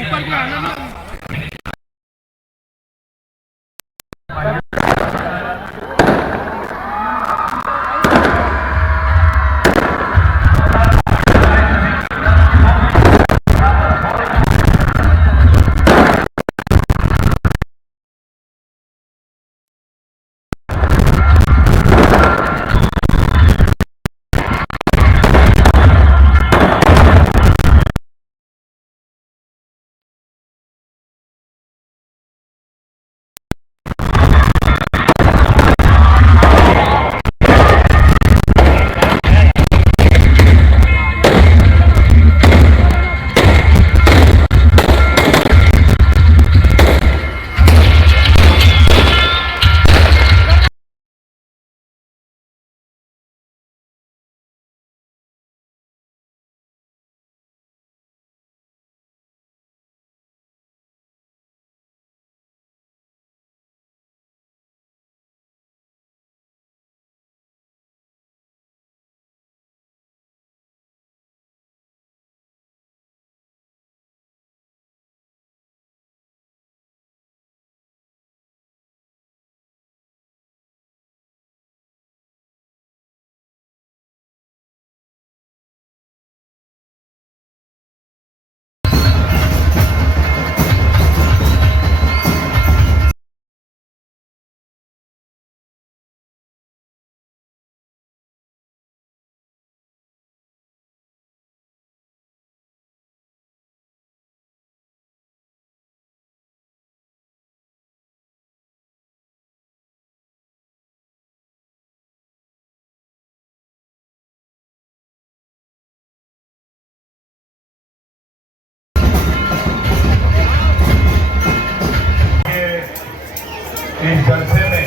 ऊपर को आना ना। इस जलसे में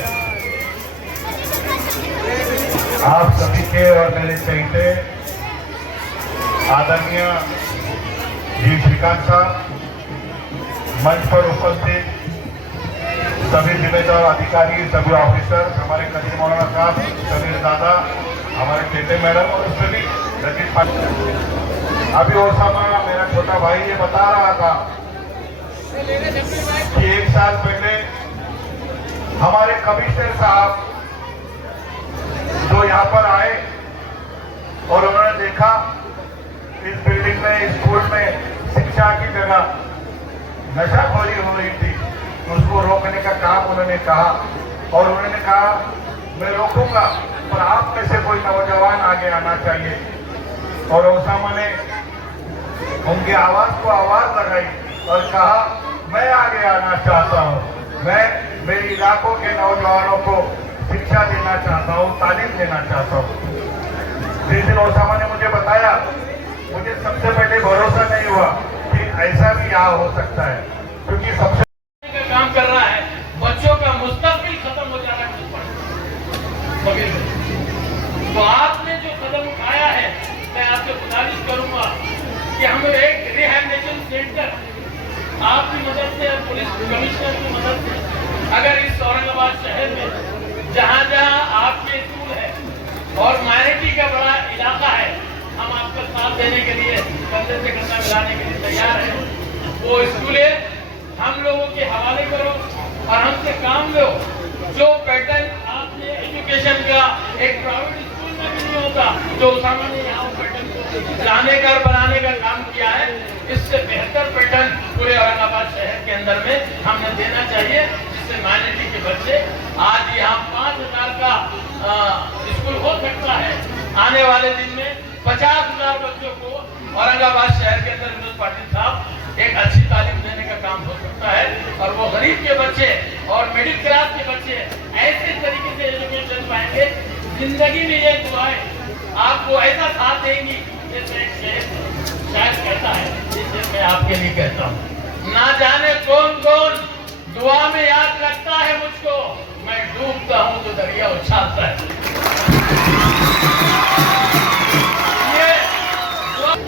आप सभी के और मेरे चहेते आदरणीय जी श्रीकांत साहब, मंच पर उपस्थित सभी जिम्मेदार अधिकारी, सभी ऑफिसर, हमारे कदीर मौलाना साहब, समीर दादा, हमारे चेते मैडम और सभी रजित पाटिल। अभी ओसामा मेरा छोटा भाई ये बता रहा था कि 1 साल पहले हमारे कमिश्नर साहब जो यहाँ पर आए और उन्होंने देखा इस बिल्डिंग में, स्कूल में शिक्षा की जगह नशाखोरी हो रही थी, उसको रोकने का काम उन्होंने कहा और उन्होंने कहा मैं रोकूंगा पर आप में से कोई नौजवान आगे आना चाहिए। और ओसामा ने उनकी आवाज को आवाज लगाई और कहा मैं आगे आना चाहता हूँ, मैं मेरे इलाकों के नौजवानों को शिक्षा देना चाहता हूँ, तालीम देना चाहता हूँ। जिस दिन ओसामा ने मुझे बताया, मुझे सबसे पहले भरोसा नहीं हुआ कि ऐसा भी यहाँ हो सकता है, क्योंकि सबसे काम कर रहा है, बच्चों का मुस्तकबिल खत्म हो जा रहा है। तो आपने जो कदम उठाया है, मैं आपसे गुजारिश करूंगा कि हम एक रिहैबिलिटेशन सेंटर आपकी मदद से और पुलिस कमिश्नर की मदद से, अगर इस औरंगाबाद शहर में जहां जहां आपके स्कूल है और माइनॉरिटी का बड़ा इलाका है, हम आपका साथ देने के लिए, कंधे से कंधा मिलाने के लिए तैयार हैं। वो स्कूलें हम लोगों के हवाले करो और हमसे काम लो। जो पैटर्न आपने एजुकेशन का एक प्राइवेट स्कूल में भी नहीं होता, जो ओसामा ने यहाँ पैटर्न को लाने का बनाने का काम किया है, इससे बेहतर पैटर्न पूरे औरंगाबाद शहर के अंदर में हमने देना चाहिए, जिससे माइनॉरिटी के बच्चे, आज यहाँ 5000 का स्कूल हो सकता है, आने वाले दिन में 50,000 बच्चों को औरंगाबाद शहर के अंदर विनोद पाटिल साहब एक अच्छी तालीम देने का काम हो सकता है। और वो गरीब के बच्चे और मिडिल क्लास के बच्चे ऐसे तरीके से एजुकेशन पाएंगे, जिंदगी में ये दुआएं आपको ऐसा साथ देंगी जैसे शायद कहता है, जिसे मैं आपके लिए कहता हूँ, ना जाने कौन कौन दुआ में याद रखता है मुझको, मैं डूबता हूँ तो दरिया उछालता है। ये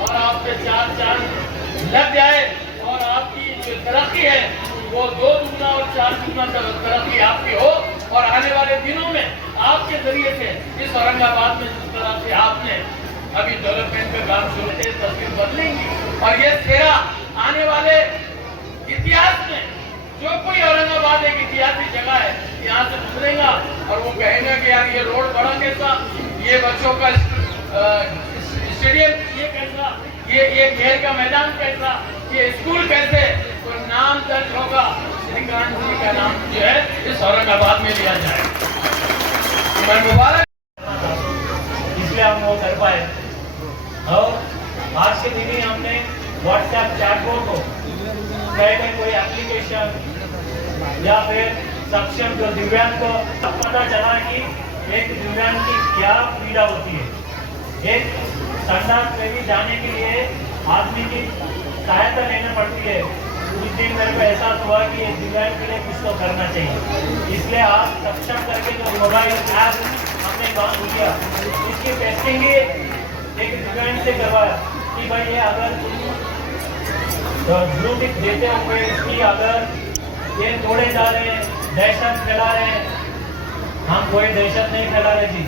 और आप पे 4 चांद लग जाए और आपकी जो तरक्की है वो 2 दुगना और 4 दुगना तरक्की आपकी हो, और आने वाले दिनों में आपके जरिए से इस औरंगाबाद में जिस तरह से आपने अभी डेवलपमेंट का काम शुरू है, तस्वीर बदलेंगी और ये तेरा आने वाले इतिहास में जो कोई औरंगाबाद एक इतिहासी जगह है यहाँ से गुजरेगा और वो कहेगा कि यार ये रोड बड़ा कैसा, ये बच्चों का स्टेडियम ये कैसा, ये खेल का मैदान कैसा, ये स्कूल कैसे, तो नाम दर्ज होगा श्रीकांत जी का नाम जो है इस औरंगाबाद में लिया जाए। मैं मुबारक इसलिए हम वो कर पाए। और आज के दिन ही हमने व्हाट्सएप चैटबॉट को कहीं कोई एप्लीकेशन या फिर सक्षम जो दिव्यांग को पता चला कि एक दिव्यांग की क्या पीड़ा होती है। एक संडास में भी जाने के लिए आदमी की सहायता लेना पड़ती है। उस दिन मेरे को एहसास हुआ कि ये दिव्यांग के लिए कुछ तो करना चाहिए। इसलिए आप सक्षम करके जो मोबाइल ऐप हमने लॉन्च किया, इसकी टेस्टिंग ही एक दिव्यांग से करवाया कि भाई ये अगर ब्लू टिक देते हुए कि अगर ये तोड़े जा रहे हैं, दहशत फैला रहे हैं, हम कोई दहशत नहीं फैला रहे जी।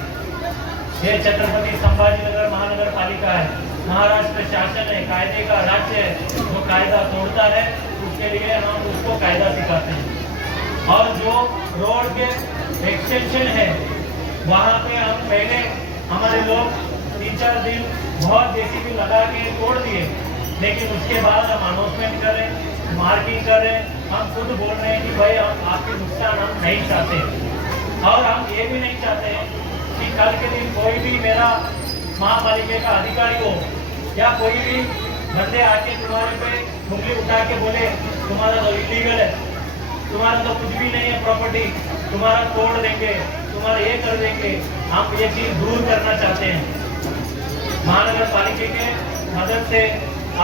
ये छत्रपति संभाजीनगर महानगर पालिका है, महाराष्ट्र शासन है, कायदे का राज्य है। जो कायदा तोड़ता है उसके लिए हम उसको कायदा सिखाते हैं। और जो रोड के एक्सटेंशन है वहाँ पे हम पहले हमारे लोग 3-4 दिन बहुत जेसीबी लगा के तोड़ दिए, लेकिन उसके बाद हम अनाउंसमेंट कर रहे हैं, मार्किंग कर रहे हैं, हम खुद बोल रहे हैं कि भाई आपके नुकसान हम नहीं चाहते। और हम ये भी नहीं चाहते हैं कि कल के दिन कोई भी मेरा महापालिका का अधिकारी हो या कोई भी बंदे आके तुम्हारे पे उंगली उठा के बोले तुम्हारा तो इलीगल है, तुम्हारा तो कुछ भी नहीं है प्रॉपर्टी, तुम्हारा तोड़ देंगे, तुम्हारा ये कर देंगे। हम ये चीज दूर करना चाहते हैं। महानगर पालिका के मदद से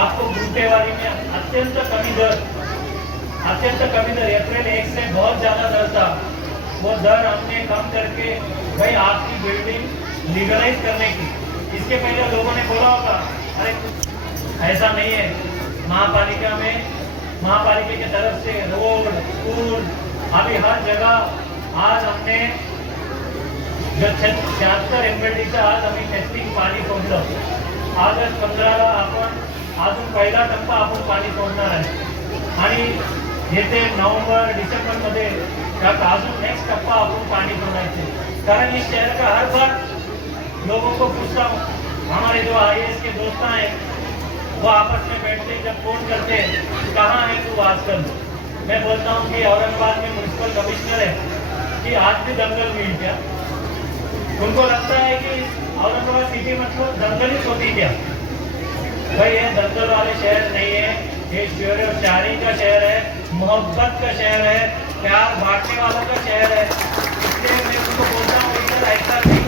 आपको गुंटेवारी में अत्यंत कमी दर अप्रैल 1 से बहुत ज्यादा दर था, वो दर हमने कम करके भाई आपकी बिल्डिंग लीगलाइज करने की। इसके पहले लोगों ने बोला होगा अरे ऐसा नहीं है। महापालिका की तरफ से रोड, स्कूल, अभी हर जगह आज हमने जो 76 एमएलडी चा आज आम्ही टेस्टिंग पाणी सोडलं। ऑगस्ट 15ला आपण अजून पहिला टप्पा आपण पाणी सोडणार आहे आणि येते नवंबर डिसेंबर मध्ये अजून नेक्स्ट टप्पा आपण पाणी सोडायचे। कारण इस शहर का हर बार लोगों को पूछता हूँ, हमारे जो IAS के दोस्त हैं वो आपस में बैठते जब फोन करते हैं कहाँ है तू आजकल, मैं बोलता हूँ कि औरंगाबाद में म्युनिसिपल कमिश्नर है कि आज भी दंगल हुई क्या। उनको लगता है कि औरंगाबाद सिटी मतलब दंगल ही होती क्या। भाई ये दंगल वाले शहर नहीं है, ये शायरी का शहर है, मोहब्बत का शहर है, प्यार बांटने वालों का शहर है। इसलिए मैं उनको बोलता हूँ इधर ऐसा नहीं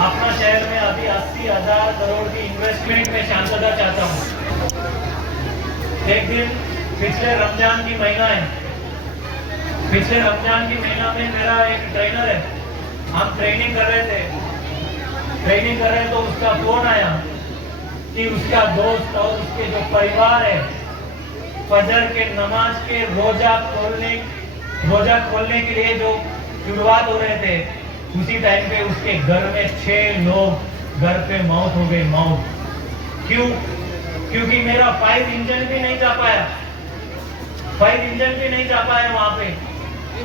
अपना शहर में अभी 80,000 करोड़ की इन्वेस्टमेंट में शांतता चाहता हूँ। एक दिन पिछले रमजान की महीना है, पिछले रमजान की महीना में मेरा एक ट्रेनर है, हम ट्रेनिंग कर रहे तो उसका फोन आया कि उसका दोस्त और उसके जो परिवार है फजर के नमाज के रोजा खोलने के लिए जो शुरुआत हो रहे थे, उसी टाइम पे उसके घर में 6 लोग घर पे मौत हो गई। मौत क्यों? क्योंकि मेरा 5 इंजन भी नहीं जा पाया, 5 इंजन भी नहीं जा पाया वहां पे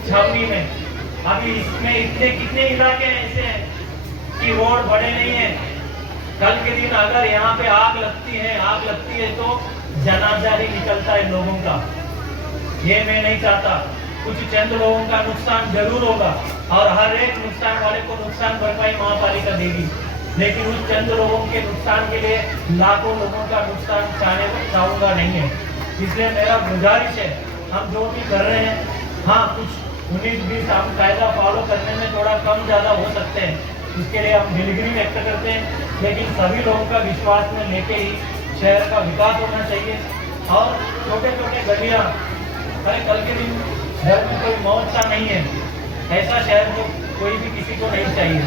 छावनी में। अभी इसमें इतने कितने इलाके ऐसे हैं कि रोड बड़े नहीं है। कल के दिन अगर यहाँ पे आग लगती है तो जनाजा ही निकलता है लोगों का। ये मैं नहीं चाहता। कुछ चंद लोगों का नुकसान जरूर होगा और हर एक नुकसान वाले को नुकसान भरपाई महापालिका देगी, लेकिन उस चंद लोगों के नुकसान के लिए लाखों लोगों का नुकसान चाहूंगा नहीं है। इसलिए मेरा गुजारिश है, हम जो भी कर रहे हैं, हाँ कुछ 19-20 हम कायदा फॉलो करने में थोड़ा कम ज्यादा हो सकते हैं, इसके लिए हम दिलगिरी व्यक्त करते हैं, लेकिन सभी लोगों का विश्वास में लेके ही शहर का विकास होना चाहिए। और छोटे छोटे गलियां, अरे कल के दिन घर में कोई मौत सा नहीं है, ऐसा शहर को कोई भी किसी को नहीं चाहिए।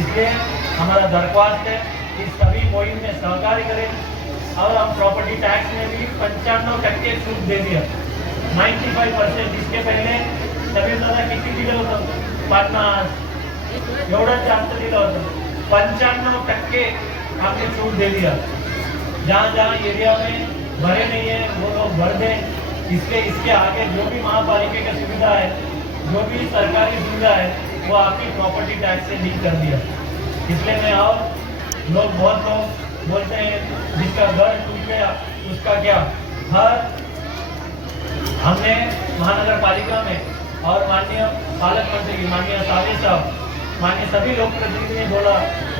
इसलिए हमारा दरख्वास्त है कि सभी मुहिम में सहकार्य करें। और हम प्रॉपर्टी टैक्स में भी 95% छूट दे दिया। 95%. इसके पहिले समीर दादा किती दिलं होतं? 50 एवढंच जास्त दिलं होतं. 95% हमने छूट दे दिया. जहाँ जहाँ एरिया में भरे नहीं है वो लोग भर दें. इसके आगे जो भी महापालिका की सुविधा है, जो भी सरकारी सुविधा है, वो आपकी प्रॉपर्टी टैक्स से लिंक कर दिया. इसलिए मैं और बहुत लोग बोलते हैं जिसका घर टूट गया उसका क्या. हर हमने महानगर पालिका में और माननीय पालक मंत्री माननीय साले साहब, माननीय सभी लोक प्रतिनिधि ने बोला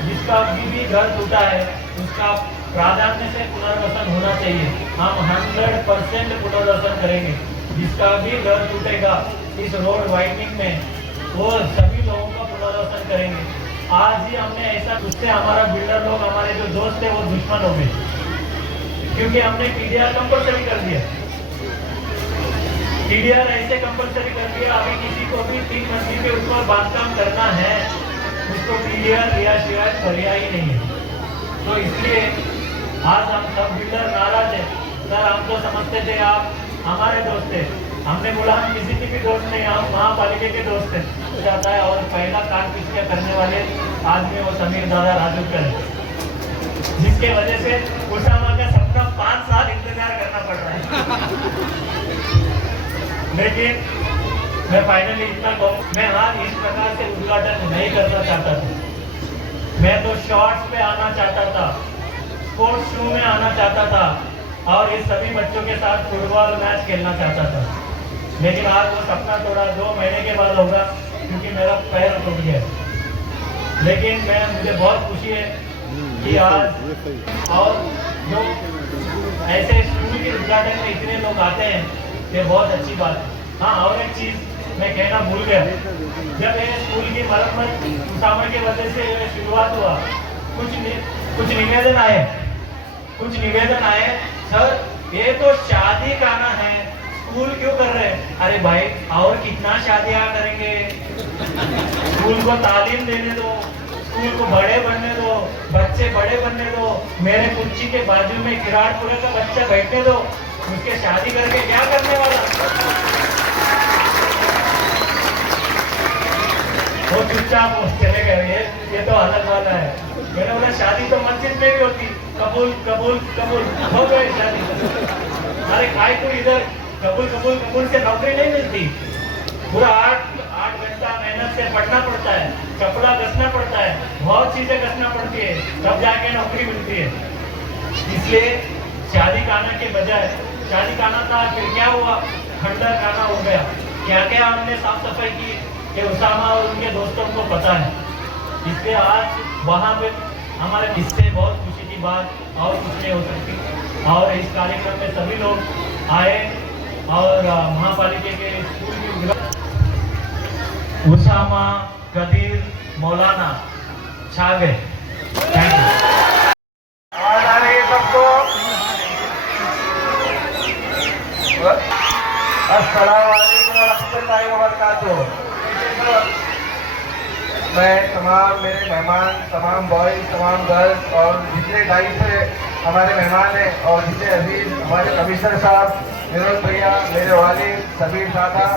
जिसका भी घर टूटा है उसका प्राधान्य से पुनर्वसन होना चाहिए. हम 100% पुनर्वसन करेंगे. जिसका भी घर टूटेगा इस रोड वाइडनिंग में वो सभी लोगों का पुनर्वसन करेंगे. आज ही हमने ऐसा, उससे हमारा बिल्डर लोग, हमारे जो दोस्त थे वो दुश्मन हो गए क्योंकि हमने टीडीआर कंपलसरी कर दिया. टीडीआर ऐसे कंपलसरी कर दिया, अभी किसी को भी 3 मंजिल के ऊपर बांधकाम करना है उसको टीडीआर लिया शिवाय पर्याय नहीं है. तो इसलिए आज हम सब बिल्डर नाराज है. सर हम तो समझते थे आप हमारे दोस्त थे. हमने बोला हम किसी की भी दोस्त नहीं, हम महापालिका के दोस्त हैं. चाहता है और पहला कान पिछले करने वाले आदमी वो समीर दादा राजूकर है, जिसके वजह से उसामा का सपना 5 साल इंतजार करना पड़ रहा है. लेकिन मैं फाइनली इतना कहूँ, मैं आज इस प्रकार से उद्घाटन नहीं करना चाहता था. मैं तो शॉर्ट्स पे आना चाहता था, स्पोर्ट्स शो में आना चाहता था और इस सभी बच्चों के साथ फुटबॉल मैच खेलना चाहता था. लेकिन आज वो सपना थोड़ा 2 महीने के बाद होगा क्योंकि मेरा पैर टूट गया. लेकिन मुझे बहुत खुशी है कि आज और जो ऐसे स्कूल के उद्घाटन में इतने लोग आते हैं ये बहुत अच्छी बात है. हाँ, और एक चीज मैं कहना भूल गया. जब ये स्कूल की मरम्मत उसामा की वजह से शुरुआत हुआ, कुछ निवेदन आए सर ये तो शादी खाना है, स्कूल क्यों कर रहे हैं? अरे भाई और कितना शादियां करेंगे? स्कूल को तालीम देने दो, स्कूल को बड़े बनने दो, बच्चे बड़े बनने दो. मेरे कुच्ची के बाजू में किराड़पुरे का बच्चा बैठने दो, उसके शादी करके क्या करने वाला? वो चुपचाप चले गए. ये तो अलग वाला है. मैंने बोला शादी तो मस्जिद में भी होती. कबूल कबूल कबूल हो गए शादी. अरे खाई तो इधर कबूल से नौकरी नहीं मिलती. पूरा 8 घंटा मेहनत से पढ़ना पड़ता है, कपड़ा घसना पड़ता है, बहुत चीजें घसना पड़ती है, तब जाके नौकरी मिलती है. इसलिए शादी खाना के बजाय शादी खाना था, फिर क्या हुआ? खंडर खाना हो गया. क्या क्या हमने साफ सफाई की ये उसामा और उनके दोस्तों को पता है. इसलिए आज वहाँ पे हमारे इससे बहुत खुशी की बात और कुछ नहीं हो सकती. और इस कार्यक्रम में सभी लोग आए और महापालिका के स्कूल की उसामा कदीर मौलाना छा गए. Thank you. आवाज आ रही है सबको? अस्सलाम वालेकुम व रहमतुल्लाहि व बरकातुहू. मैं तमाम मेरे मेहमान, तमाम बॉयज, तमाम गर्ल्स और जितने डाइट से हमारे मेहमान हैं और जितने अजीज हमारे कमिश्नर साहब, विनोद भैया, मेरे वालिद सबीर दादा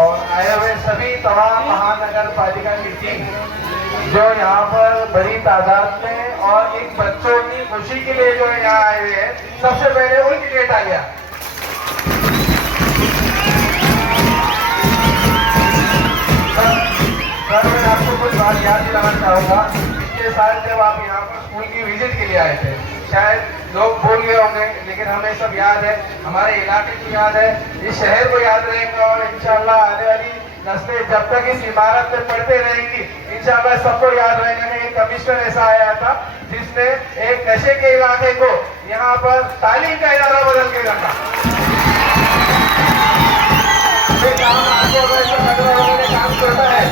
और आए हुए सभी तमाम महानगर पालिका की टीम जो यहाँ पर बड़ी तादाद में और इन बच्चों की खुशी के लिए जो यहाँ आए हुए हैं, सबसे पहले उनकी डेट आ गया. सर मैं आपको कुछ बात याद दिलाना चाहूँगा. पिछले साल जब आप यहाँ पर स्कूल की विजिट के लिए आए थे, शायद लोग भूल गए होंगे, लेकिन हमें सब याद है, हमारे इलाके को याद है, इस शहर को याद रहेगा. और इंशाल्लाह आने वाली नस्लें जब तक इस इमारत में पढ़ते रहेंगी इंशाल्लाह सबको याद रहेगा कि एक कमिश्नर ऐसा आया था जिसने एक नशे के इलाके को यहाँ पर तालीम का इदारा बदल के रखा. काम करता है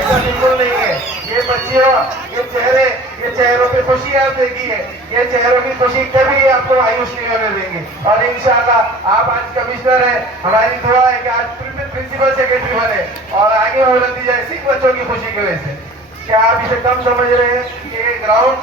ऐसा बिल्कुल नहीं है. ये बच्चियों, ये चेहरों पे खुशी आप देखी है, ये चेहरों की खुशी कभी आपको मायूस नहीं होने देंगे. और इंशाल्लाह आप आज कमिश्नर हैं, हमारी दुआ है कि आज प्रिंसिपल सेक्रेटरी बने और आगे वो नतीजा इसी बच्चों की खुशी की वजह से. क्या आप इसे कम समझ रहे हैं कि ये ग्राउंड,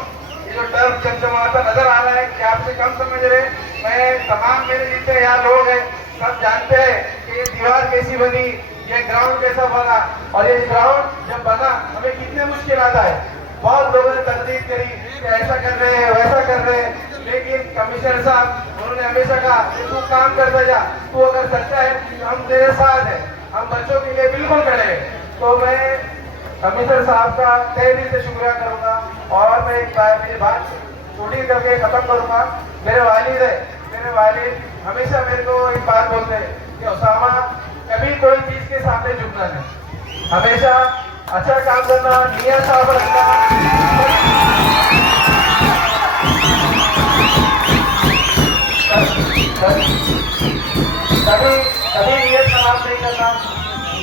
ये जो टर्फ चमचमाता नजर आ रहा है, क्या आप इसे कम समझ रहे हैं? मैं तमाम मेरे जितने यहाँ लोग हैं सब जानते हैं कि कि ये दीवार कैसी बनी, ये ग्राउंड कैसा बना, और ये ग्राउंड जब बना हमें कितने मुश्किल आता है। बहुत लोगों ने तकलीफ करी कि ऐसा कर रहे हैं वैसा कर रहे हैं, लेकिन कमिश्नर साहब उन्होंने हमेशा कहा कि तू काम करता जा, तू अगर सकता है तो हम तेरे साथ हैं, हम बच्चों के लिए बिल्कुल खड़े हैं। तो मैं कमिश्नर साहब का तहे दिल से शुक्रिया करूंगा। और मैं एक बार मेरी बात छोटी करके खत्म करूंगा। मेरे वालिद हमेशा मेरे को एक बात बोलते हैं कि उसामा कभी कोई चीज के सामने झुकना नहीं, हमेशा अच्छा काम करना, नियत साफ रखना, कभी नियत खराब नहीं करना।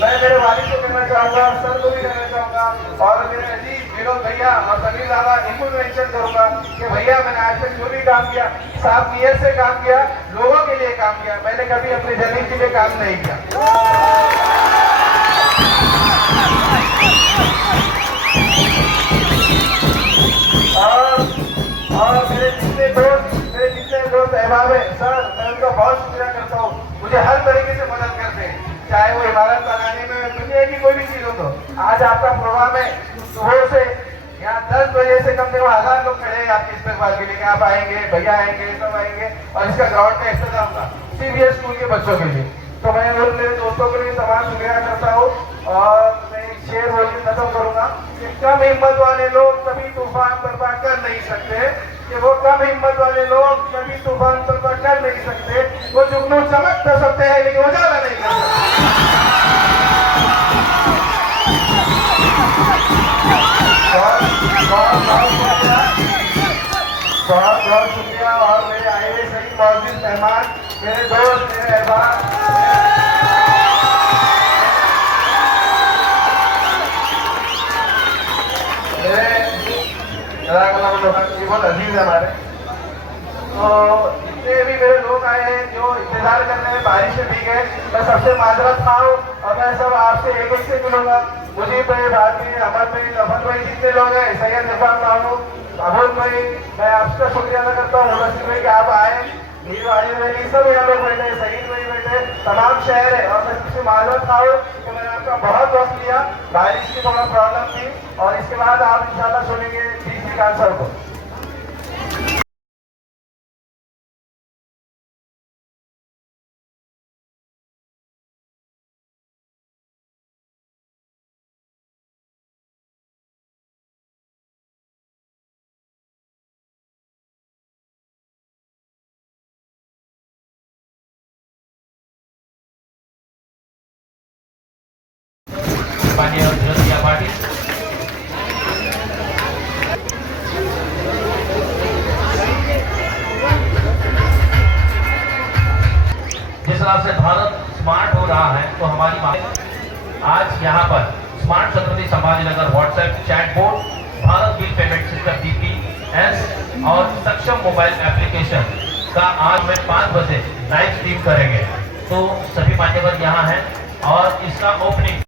मैं मेरे वालिद को कहना चाहूंगा, सर को भी कहना चाहूंगा, और मेरे अजीज विनोद भैया और समीर दादा इनको भी मेंशन करूंगा कि भैया मैंने आज तक जो भी काम किया साफ नियत से काम किया, लोगों के लिए काम किया, मैंने कभी अपनी जमीन के लिए काम नहीं किया। और मेरे जितने दोस्त अहबाब है सर, मैं उनका बहुत शुक्रिया करता हूँ, मुझे हर तरीके से मदद करते हैं, चाहे वो इमारत बनाने में, दुनिया की कोई भी चीज हो। तो आज आपका प्रोग्राम है, सुबह से यहाँ 10 बजे से कम से कम 1000 लोग खड़े हैं आपके इस्तेमाल के लिए कि आप आएंगे, भैया आएंगे, सब आएंगे, और इसका ग्राउंड में इंतजाम होगा CBS स्कूल के बच्चों के लिए। तो मैं उन मेरे दोस्तों के लिए तमाम शुक्रिया करता हूँ। और मैं एक शेर बोल के खत्म करूंगा कि कम हिम्मत वाले लोग कभी तूफान बर्पा कर नहीं सकते, कि वो कम हिम्मत वाले लोग कभी तूफान बर्पा कर नहीं सकते। वो जुगनू चमक कर सकते हैं लेकिन उजाला नहीं कर सकते। बहुत शुक्रिया। और मेरे आए हुए सभी मौजूद मेहमान, मेरे दोस्त, मेरे अहबाब, बहुत अजीज है हमारे। तो जितने भी मेरे लोग आए हैं जो इंतजार करने में बारिश में भीगे, मैं सबसे माजरत खाऊं, और मैं सब आपसे एक से मिलूंगा। मुझे भाई, भाभी, अमर भाई, नफर भाई, जितने लोग हैं, सैयद इरफान बाबू, अबुल भाई, मैं आपका शुक्रिया अदा करता हूँ मुनसिर भाई कि आप आए, मीर वाली भाई, सब यहाँ लोग बैठे, सईद भाई बैठे, तमाम शहर है। और मैं सबसे माजरत खाऊं कि मैंने आपका बहुत वक्त लिया, बारिश की थोड़ा प्रॉब्लम थी, और इसके बाद आप इंशाल्लाह सुनेंगे DC खान सर को। माननीय विरोधी पार्टी जिस तरह से भारत स्मार्ट हो रहा है, तो हमारी आज यहाँ पर smart Chhatrapati Sambhaji Nagar WhatsApp chat board, Bharat bill payment system DPS और सक्षम मोबाइल एप्लीकेशन का आज में 5 बजे लाइव स्ट्रीम करेंगे। तो सभी मान्यवर यहाँ हैं और इसका ओपनिंग